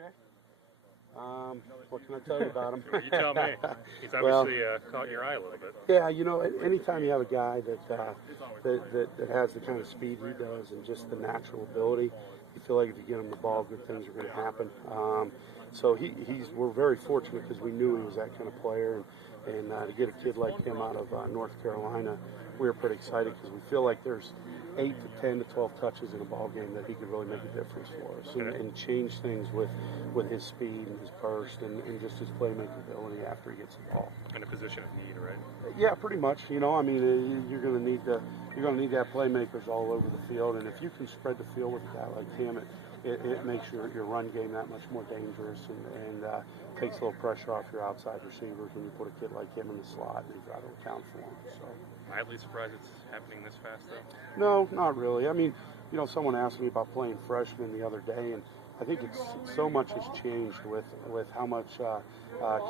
Okay. What can I tell you about him? You tell me. He's obviously caught your eye a little bit. Yeah, anytime you have a guy that has the kind of speed he does and just the natural ability, you feel like if you get him the ball, good things are going to happen. So we're very fortunate because we knew he was that kind of player, and to get a kid like him out of North Carolina, we were pretty excited because we feel like there's 8 to 10 to 12 touches in a ball game that he could really make a difference for us and change things with his speed and his burst and just his playmaking ability after he gets the ball. In a position of need, right? Yeah, pretty much. You're going to need to have playmakers all over the field, and if you can spread the field with a guy like him, it makes your run game that much more dangerous and takes a little pressure off your outside receivers when you put a kid like him in the slot and you try to account for him. So. Mildly surprised it's happening this fast, though? No, not really. Someone asked me about playing freshmen the other day, and I think it's so much has changed with how much a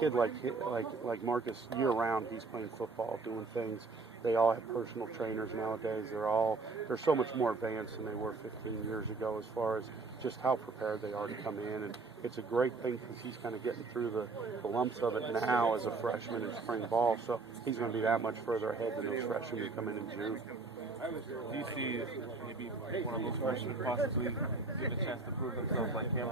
kid like Marcus year-round, he's playing football, doing things. They all have personal trainers nowadays. They're so much more advanced than they were 15 years ago as far as just how prepared they are to come in. And it's a great thing because he's kind of getting through the lumps of it now as a freshman in spring ball. So he's going to be that much further ahead than those freshmen who come in June. Do you see maybe one of those freshmen possibly get a chance to prove themselves like him?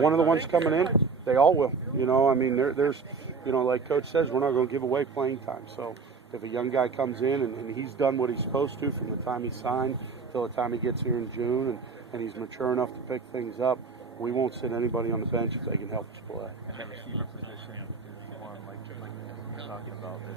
One of the ones coming in, they all will. There's like Coach says, we're not going to give away playing time. So if a young guy comes in and he's done what he's supposed to from the time he signed till the time he gets here in June and he's mature enough to pick things up, we won't sit anybody on the bench if they can help us play. And that receiver position is one like you're talking about that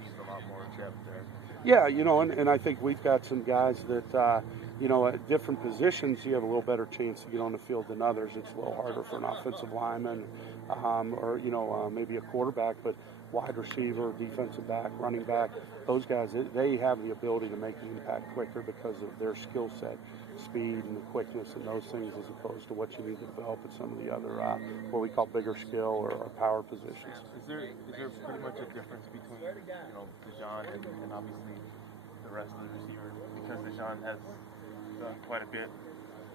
needs a lot more depth there. Yeah, and I think we've got some guys that, at different positions, you have a little better chance to get on the field than others. It's a little harder for an offensive lineman or maybe a quarterback, but wide receiver, defensive back, running back, those guys, they have the ability to make an impact quicker because of their skill set, speed and the quickness and those things as opposed to what you need to develop at some of the other, what we call bigger skill or power positions. Is there pretty much a difference between, Dejan and obviously the rest of the receivers because Dejan has done quite a bit?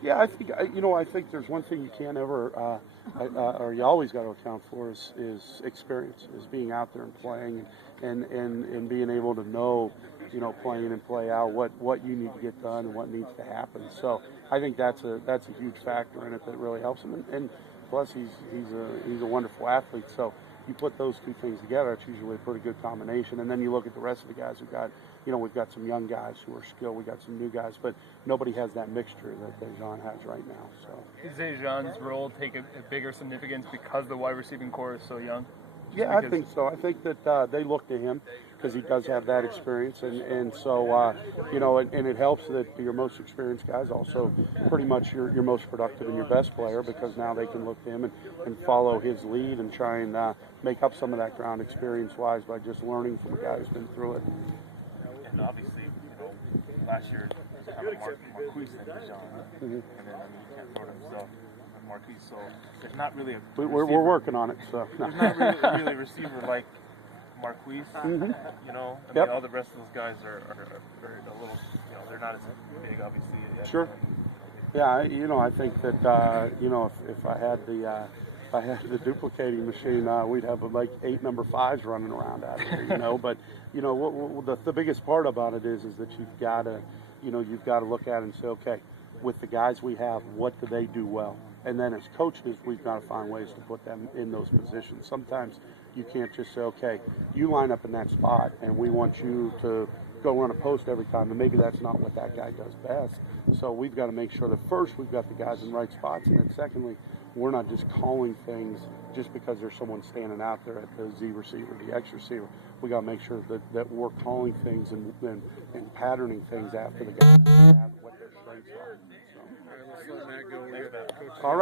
Yeah, I think there's one thing you can't ever, or you always got to account for is experience, is being out there and playing and being able to know, playing and play out what you need to get done and what needs to happen. So I think that's a huge factor in it that really helps him. And plus he's a wonderful athlete. So you put those two things together, it's usually a pretty good combination. And then you look at the rest of the guys who got. We've got some young guys who are skilled. We've got some new guys, but nobody has that mixture that Dejan has right now. So, does Dejan's role take a bigger significance because the wide receiving core is so young? Yeah, I think so. I think that they look to him because he does have that experience, and so and it helps that your most experienced guys also pretty much your most productive and your best player because now they can look to him and follow his lead and try and make up some of that ground experience-wise by just learning from a guy who's been through it. And obviously, last year it was kind of Marquise and Dejan, and then he can't throw it himself. Marquise, so there's not really we're working on it. So there's not really a receiver like Marquise. All the rest of those guys are a little, they're not as big, obviously. Yet. Sure. Yeah, I think that if I had the duplicating machine, we'd have like 8 number 5s running around out there, But the biggest part about it is that you've got to look at it and say, okay, with the guys we have, what do they do well? And then as coaches, we've got to find ways to put them in those positions. Sometimes you can't just say, okay, you line up in that spot, and we want you to go run a post every time, and maybe that's not what that guy does best. So we've got to make sure that first we've got the guys in the right spots, and then secondly, we're not just calling things just because there's someone standing out there at the Z receiver, the X receiver. We got to make sure that we're calling things and patterning things after the guys, what their strengths are. So. All right, let's let Matt go. All right.